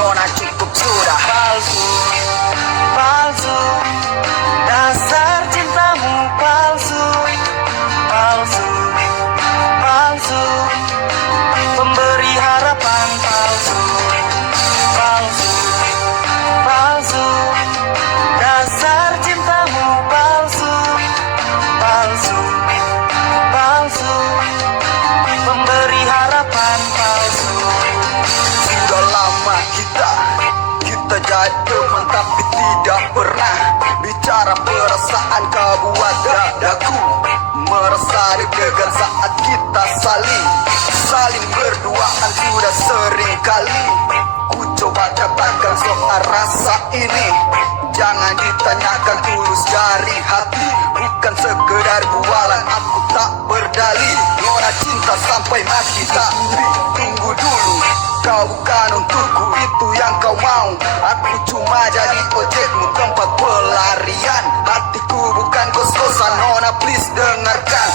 Nona cukup sudah. Palsu, palsu, dasar cintamu palsu, palsu, palsu, pemberi harapan palsu, palsu, palsu, dasar cintamu palsu, palsu, palsu, pemberi harapan palsu. Sudah lama kita jadi teman tapi tidak pernah bicara perasaan. Kau buat dadaku merasa deg-degan saat kita saling berduaan. Sudah sering kali ku coba katakan soal rasa ini. Jangan ditanyakan, tulus dari hati, bukan sekedar bualan. Aku tak berdalih, Nona cinta sampai mati. Tapi tunggu dulu, kau bukan untukku, itu yang kau mau. Aku cuma jadi ojekmu, tempat pelarian. Hatiku bukan kos-kosan, Nona please dengarkan.